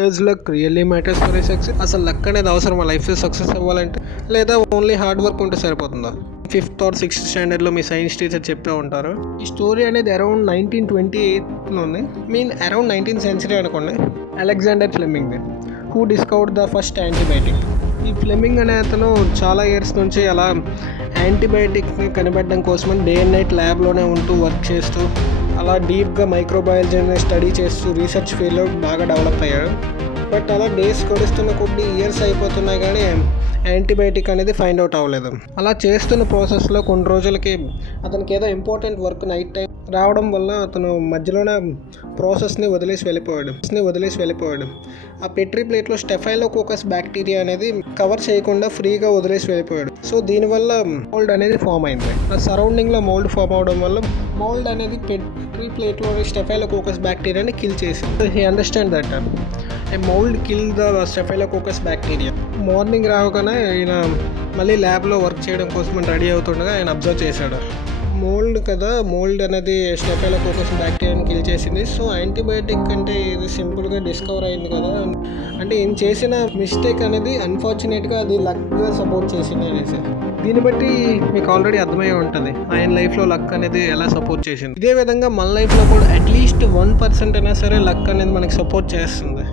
Does luck really matters for a success? అసలు luck అనేది అవసరం మా లైఫ్లో సక్సెస్ అవ్వాలంటే, లేదా ఓన్లీ హార్డ్ వర్క్ ఉంటే సరిపోతుందా? 5th ఆర్ 6th స్టాండర్డ్లో మీ సైన్స్ టీచర్ చెప్పే ఉంటారు. ఈ స్టోరీ అనేది అరౌండ్ 1928లో ఉంది. అరౌండ్ 19th సెంచరీ అనుకోండి. Alexander Fleming who discovered the first antibiotic. ఈ ఫ్లెమింగ్ అనే అతను చాలా ఇయర్స్ నుంచి అలా యాంటీబయాటిక్ని కనిపెట్టడం కోసమని డే అండ్ నైట్ ల్యాబ్లోనే ఉంటూ వర్క్ చేస్తూ అలా డీప్గా మైక్రోబయాలజీని స్టడీ చేస్తూ రీసెర్చ్ ఫీల్డ్లో బాగా డెవలప్ అయ్యాడు. బట్ అలా డేస్ గడుస్తున్న కొద్ది ఇయర్స్ అయిపోతున్నాయి కానీ యాంటీబయాటిక్ అనేది ఫైండ్ అవుట్ అవ్వలేదు. అలా చేస్తున్న ప్రాసెస్లో కొన్ని రోజులకి అతనికి ఏదో ఇంపార్టెంట్ వర్క్ నైట్ టైం రావడం వల్ల అతను మధ్యలోనే ప్రాసెస్ని వదిలేసి వెళ్ళిపోయాడు. ఆ పెట్రీ ప్లేట్లో స్టెఫైలోకోకస్ బ్యాక్టీరియా అనేది కవర్ చేయకుండా ఫ్రీగా వదిలేసి వెళ్ళిపోయాడు. సో దీనివల్ల మోల్డ్ అనేది ఫామ్ అయింది. ఆ సరౌండింగ్లో మోల్డ్ ఫామ్ అవడం వల్ల మోల్డ్ అనేది పెట్రీ ప్లేట్లోని స్టెఫైలోకోకస్ బ్యాక్టీరియాని కిల్ చేసింది. He understand that A mould kill the staphylococcus bacteria. Morning రావగానే ఆయన మళ్ళీ ల్యాబ్లో వర్క్ చేయడం కోసం రెడీ అవుతుండగా ఆయన అబ్జర్వ్ చేశాడు. మోల్డ్ అనేది స్టెఫైలోకోకస్ బ్యాక్టీరియాని కిల్ చేసింది. సో యాంటీబయాటిక్ అంటే ఇది సింపుల్గా డిస్కవర్ అయింది కదా, అంటే ఈయన చేసిన మిస్టేక్ అనేది అన్ఫార్చునేట్గా అది లక్గా సపోర్ట్ చేసింది అనేసి. దీన్ని బట్టి మీకు ఆల్రెడీ అర్థమై ఉంటుంది ఆయన లైఫ్లో లక్ అనేది ఎలా సపోర్ట్ చేసింది. ఇదే విధంగా మన లైఫ్లో కూడా అట్లీస్ట్ 1% అయినా సరే లక్ అనేది మనకి సపోర్ట్ చేస్తుంది.